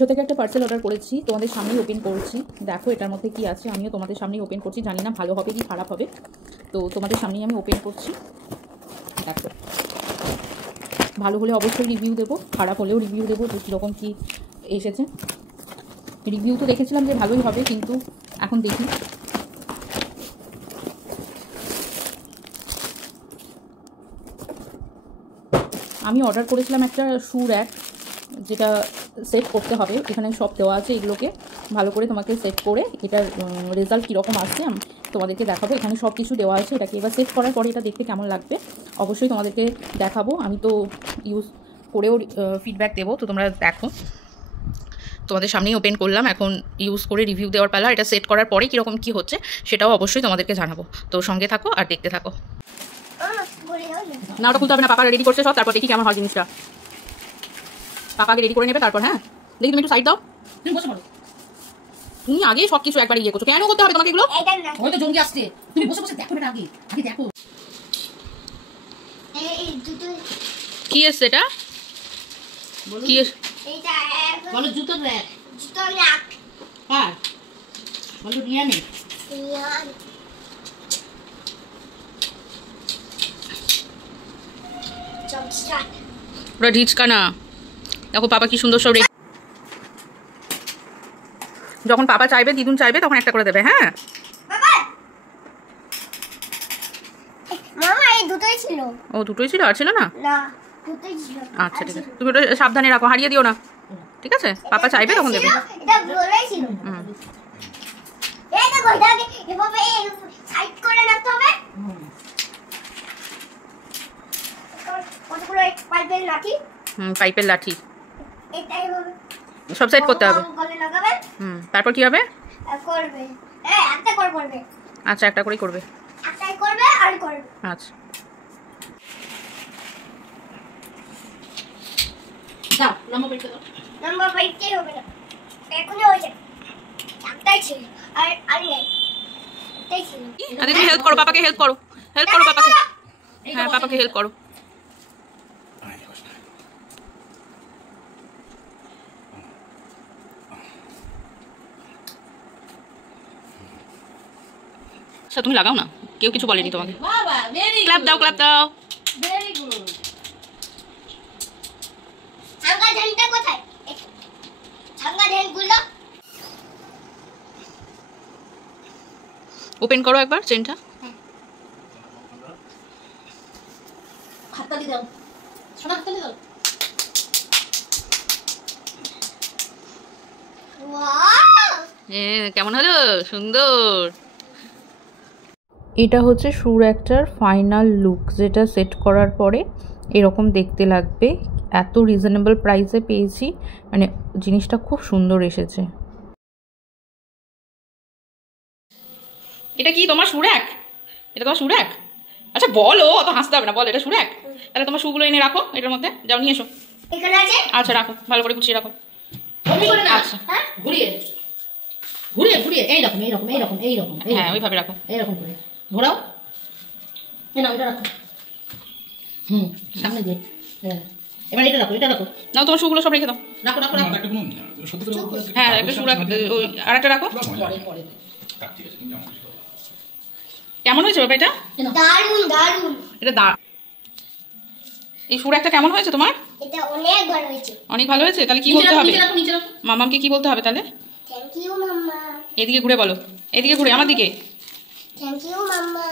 মিশো থেকে একটা parcel order করেছি, তোমাদের সামনেই ওপেন করছি। দেখো এটার মধ্যে কি আছে, আমিও তোমাদের সামনেই ওপেন করছি। জানি না ভালো হবে কি খারাপ হবে, তো তোমাদের সামনেই আমি ওপেন করছি। দেখো, ভালো হলে অবশ্যই রিভিউ দেবো, খারাপ হলেও রিভিউ দেবো যে কীরকম কী এসেছে। রিভিউ তো দেখেছিলাম যে ভালোই হবে, কিন্তু এখন দেখি। আমি অর্ডার করেছিলাম একটা শু র্যাক, যেটা সেট করতে হবে। এখানে সব দেওয়া আছে, এগুলোকে ভালো করে তোমাকে সেট করে এটার রেজাল্ট কীরকম আসছে আমি তোমাদেরকে দেখাবো। এখানে সব কিছু দেওয়া আছে, এটাকে এবার সেট করার পরে এটা দেখতে কেমন লাগবে অবশ্যই তোমাদেরকে দেখাবো। আমি তো ইউজ করেও ফিডব্যাক দেবো, তো তোমরা দেখো। তোমাদের সামনেই ওপেন করলাম, এখন ইউজ করে রিভিউ দেওয়ার পালা। এটা সেট করার পরে কীরকম কী হচ্ছে সেটাও অবশ্যই তোমাদেরকে জানাবো, তো সঙ্গে থাকো আর দেখতে থাকো। না, ওটা খুলতে হবে না, পাপা রেডি করছে সব, তারপর দেখি কেমন হয় জিনিসটা। পাপাকে রেডি করে নেবে, তারপর হ্যাঁ দেখি। তুমি একটু সাইড দাও, তুমি বসে পড়ো। তুমি আগে সব কিছু একবার ইয়ে করছো, কেন করতে হবে তোমাকে এগুলো? হয়তো জঙ্গি আসছে, তুমি বসে বসে দেখো না, আগে আগে দেখো কি এসছে এটা, কি বলো? জুতোর র্যাক, জুতোর র্যাক। হ্যাঁ বলো, রিয়ানে। ওরা রিচকা না, দেখো পাপা কি সুন্দর সব। যখন পাপা চাইবে, দিদুন চাইবে, তখন একটা করে দেবে। হ্যাঁ ও দুটোই ছিল, আর ছিল না? আচ্ছা ঠিক আছে, তুমি ওটা সাবধানে রাখো, হারিয়ে দিও না, ঠিক আছে? পাপা চাইবে তখন দেবে। পাইপের লাঠি সব সেট করতে হবে। তারপর কি হবে? আচ্ছা একটা করেই করবে। আচ্ছা তুমি হেল্প করো পাপাকে, হেল্প করো, হেল্প করো পাপাকে। হ্যাঁ পাপাকে হেল্প করো। আচ্ছা তুমি লাগাও না, কেউ কিছু বলেনি তোমাকে। ক্ল্যাপ দাও, ক্ল্যাপ দাও। Very good. ছাঙ্গা ঢেলটা কোথায়? ছাঙ্গা ঢেলগুলো ওপেন করো একবার চেনটা। হাততালি দাও, সোনা হাততালি দাও। ওয়াও, কেমন হলো? সুন্দর। এটা হচ্ছে শু র্যাকটার ফাইনাল লুক, যেটা সেট করার পরে এরকম দেখতে লাগবে। এত রিজনেবল প্রাইসে পেয়েছি, মানে জিনিসটা খুব সুন্দর এসেছে। এটা কি তোমার শু র্যাক? এটা তোমার শু র্যাক? আচ্ছা বলো, অত হাসতে হবে না, বলো এটা শু র্যাক। তাহলে তোমার শুগুলো এনে রাখো এটার মধ্যে, যাও নিয়ে এসো। এখানে আছে? আচ্ছা রাখো, ভালো করে গুছিয়ে রাখো। আচ্ছা ঘুরিয়ে ঘুরিয়ে ঘুরিয়ে এইরকম এইরকম এইরকম এইরকম, হ্যাঁ ওইভাবে রাখো, এইরকম করে ঘোরাও। না ওটা রাখো, সামনে দিয়ে। হ্যাঁ এবার এটা রাখো, এটা রাখো। নাও তোমার শুগুলো সব রেখে দাও, রাখো রাখো রাখো। হ্যাঁ একটা শু রাখো, ওই আরেকটা রাখো। কেমন হয়েছে বাবা এটা? দারুণ দারুণ। এটা এই শু র্যাকটা কেমন হয়েছে তোমার? এটা অনেক ভালো হয়েছে। অনেক ভালো হয়েছে? তাহলে কি বলতে হবে? মামাকে কি বলতে হবে তাহলে? থ্যাংক ইউ মাম্মা। এদিকে ঘুরে বলো, এদিকে ঘুরে আমার দিকে। Thank you mamma.